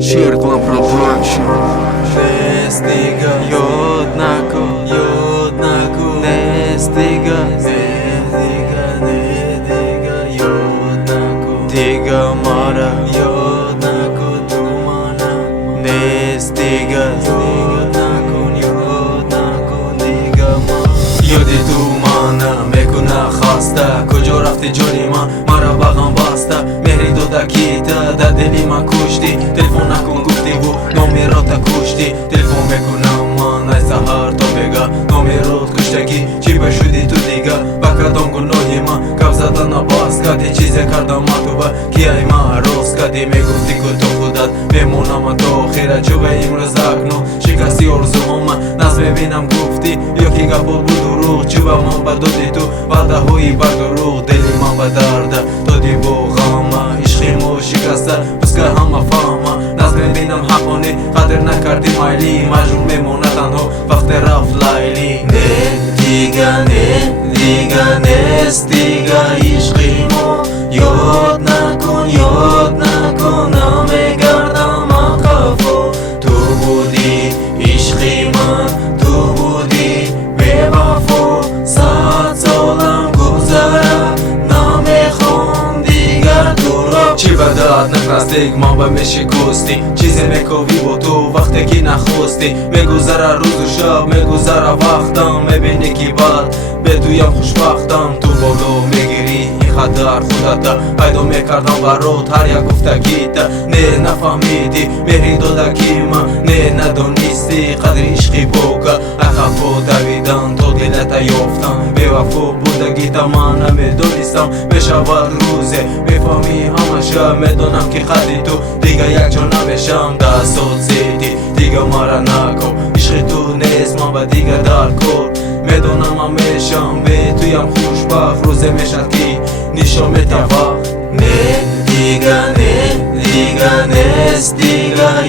Circle Production. Nestiga Yodnako Nestiga Yodnako Diga Mara Yodnako Tumana Nestiga Yodnako Diga Mara Yodi Tumana Mekuna khasta Kujo rafti joni mara bagam basta Mehri dodakita da deli man kushti Telefon nakon gufti bu nomerota kushti Telefon mekunam man ay sahar to bega Nomerot kushtagi chi bashudi tu diga Baka dongo noyima kabzadan abas kadi chize kardam matuba Ki ay ma roz kadi me gufti ku to khudat Bemona man to khira chuba imroz akno Shikasti orzu homa naz bebinam gufti Yoki gapol buduru chuba man badodi tu Bada hui baguru deli man badarda Dodi bo ghama ishkhimo shikasta Buska hama fahma naz bebinam haqoni Qadir nakardi mayli majur memona tanho Vaqt raf layli Nestiga Nestiga ishkhimo Yod nakon ame gardam aqafo Tu budi ishkhiman tu budi bevafo Saat solam guzara namekhon digar turo Chi badad naqrastik ma ba meshikosti Chize mekovi bo tu vaqte ki nakhosти Meguzara ruz u shab meguzara vaqtam Mebini ki bad بدویم خوشبختم تو بالو میگیری این خطر خودتا پیدا میکردم برات هر یک گفتگیت نه نفهمیدی مهری دادکی من نه ندانستی قدر عشقی بوکا اخفو دویدن تا دلتا یافتم بیوفا بودگیت من نمیدانستم بشود روزه میفهمی همشه میدانم که خدی تو دیگه یک جا نبشم دستات زیدی دیگه مرا نکن عشق تو نیست من با دیگه در کن میدونم همیشم به تویم خوشبخت روزه میشد که نشان میتوقت نه دیگه نیست دیگه